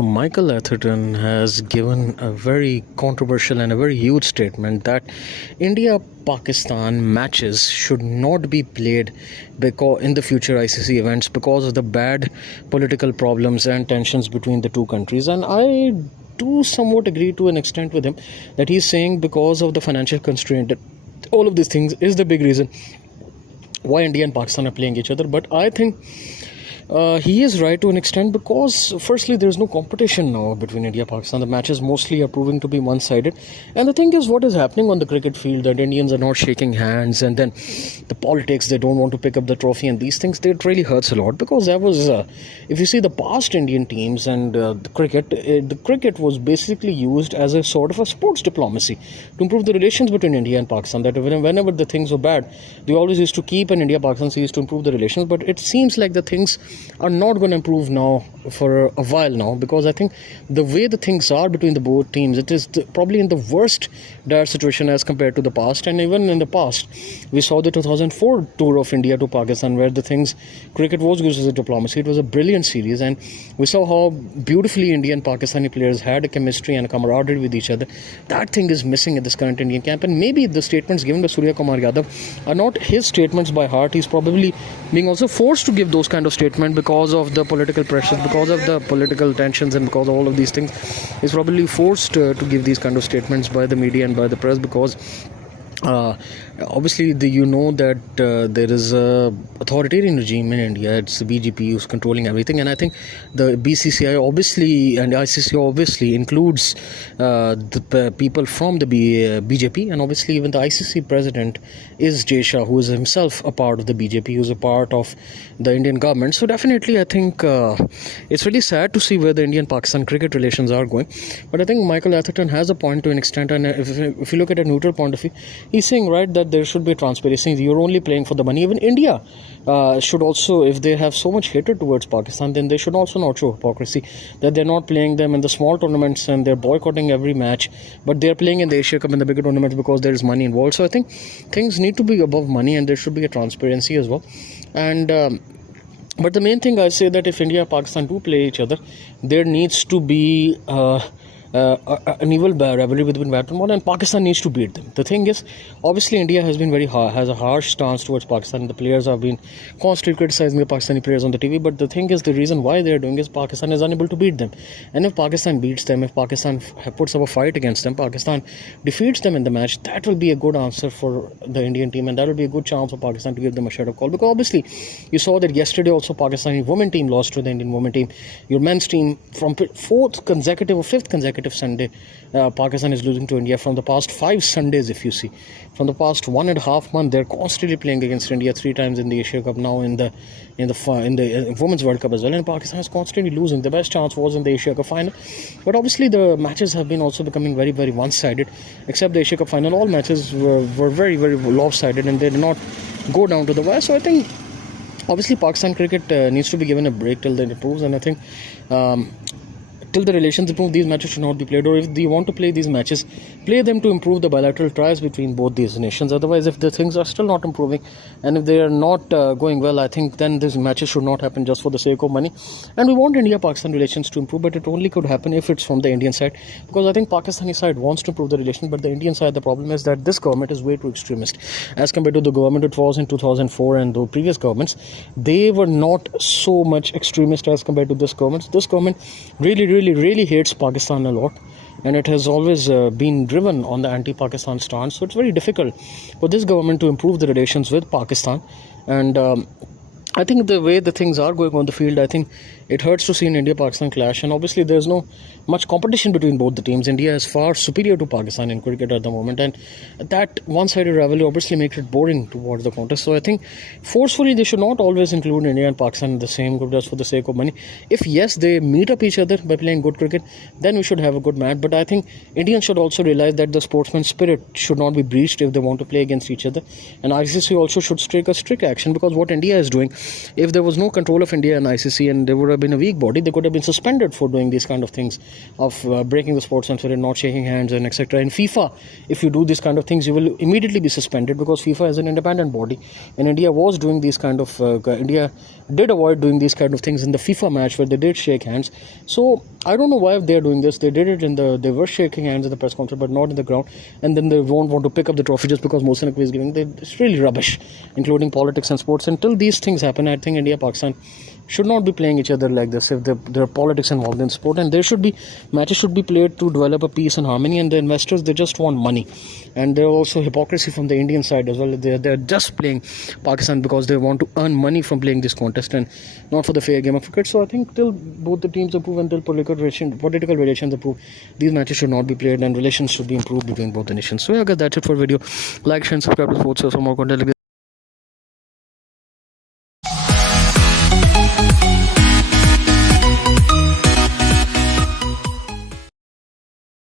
So Michael Atherton has given a very controversial and a very huge statement that India-Pakistan matches should not be played because in the future ICC events because of the bad political problems and tensions between the two countries. And I do somewhat agree to an extent with him that he's saying because of the financial constraint that all of these things is the big reason why India and Pakistan are playing each other. But I think he is right to an extent because firstly there is no competition now between India and Pakistan. The matches mostly are proving to be one-sided, and the thing is what is happening on the cricket field, that Indians are not shaking hands, and then the politics, they don't want to pick up the trophy, and these things, that really hurts a lot. Because that was if you see the past Indian teams and the cricket was basically used as a sort of a sports diplomacy to improve the relations between India and Pakistan. That whenever the things were bad, they always used to keep an India-Pakistan series to improve the relations. But it seems like the things are not going to improve now for a while now, because I think the way the things are between the both teams, it is probably in the worst dire situation as compared to the past. And even in the past we saw the 2004 tour of India to Pakistan, where the things, cricket was used as a diplomacy. It was a brilliant series, and we saw how beautifully Indian and Pakistani players had a chemistry and a camaraderie with each other. That thing is missing in this current Indian camp, and maybe the statements given by Surya Kumar Yadav are not his statements by heart. He's probably being also forced to give those kind of statements because of the political pressures, because of the political tensions, and because of all of these things. He's probably forced to give these kind of statements by the media and by the press, because obviously that there is a authoritarian regime in India. It's the BJP who's controlling everything, and I think the BCCI obviously and ICC obviously includes the people from the BJP, and obviously even the ICC president is Jay Shah, who is himself a part of the BJP, who's a part of the Indian government. So definitely I think it's really sad to see where the Indian-Pakistan cricket relations are going. But I think Michael Atherton has a point to an extent, and if you look at a neutral point of view, he's saying right that there should be transparency. You're only playing for the money. Even India should also, if they have so much hatred towards Pakistan, then they should also not show hypocrisy, that they're not playing them in the small tournaments and they're boycotting every match, but they're playing in the Asia Cup and the bigger tournaments because there is money involved. So I think things need to be above money, and there should be a transparency as well. And but the main thing I say that if India and Pakistan do play each other, there needs to be an evil rivalry between bat and ball, and Pakistan needs to beat them. The thing is, obviously India has been has a harsh stance towards Pakistan. The players have been constantly criticizing the Pakistani players on the TV, but the thing is, the reason why they are doing is Pakistan is unable to beat them. And if Pakistan beats them, if Pakistan puts up a fight against them, Pakistan defeats them in the match, that will be a good answer for the Indian team, and that will be a good chance for Pakistan to give them a shot of call. Because obviously you saw that yesterday also Pakistani women team lost to the Indian women team. Your men's team, from fifth consecutive Sunday, Pakistan is losing to India. From the past 5 Sundays, if you see, from the past 1.5 months, they're constantly playing against India 3 times in the Asia Cup, now in the Women's World Cup as well, and Pakistan is constantly losing. The best chance was in the Asia Cup final, but obviously the matches have been also becoming very, very one-sided. Except the Asia Cup final, all matches were very, very lopsided, and they did not go down to the wire. So I think obviously Pakistan cricket needs to be given a break till it improves, and I think till the relations improve, these matches should not be played. Or if they want to play these matches, play them to improve the bilateral ties between both these nations. Otherwise, if the things are still not improving, and if they are not going well, I think then these matches should not happen just for the sake of money. And we want India-Pakistan relations to improve, but it only could happen if it's from the Indian side, because I think Pakistani side wants to improve the relations, but the Indian side, the problem is that this government is way too extremist as compared to the government it was in 2004 and the previous governments. They were not so much extremist as compared to this government. This government really hates Pakistan a lot, and it has always been driven on the anti-Pakistan stance. So it's very difficult for this government to improve the relations with Pakistan. And I think the way the things are going on the field, I think it hurts to see an India-Pakistan clash. And obviously there's no much competition between both the teams. India is far superior to Pakistan in cricket at the moment, and that one-sided rivalry obviously makes it boring towards the contest. So I think forcefully they should not always include India and Pakistan in the same group just for the sake of money. If yes, they meet up each other by playing good cricket, then we should have a good match. But I think Indians should also realize that the sportsman spirit should not be breached if they want to play against each other. And ICC also should take a strict action, because what India is doing if there was no control of India and ICC, and there would have been a weak body, they could have been suspended for doing these kind of things, of breaking the sports and not shaking hands and etc. In FIFA, if you do these kind of things, you will immediately be suspended, because FIFA is an independent body, and India was doing these kind of India did avoid doing these kind of things in the FIFA match where they did shake hands. So I don't know why they're doing this. They did it they were shaking hands in the press conference, but not in the ground, and then they won't want to pick up the trophy just because Mohsin Naqvi is giving. It's really rubbish, including politics and sports. Until these things happen, I think India, Pakistan should not be playing each other like this if there are politics involved in sport, and matches should be played to develop a peace and harmony. And the investors, they just want money, and there are also hypocrisy from the Indian side as well. They're just playing Pakistan because they want to earn money from playing this contest and not for the fair game of cricket. So I think till both the teams improve, until political relations improve, these matches should not be played, and relations should be improved between both the nations. So yeah, guys, that's it for the video. Like, share and subscribe to Sports for more content like this.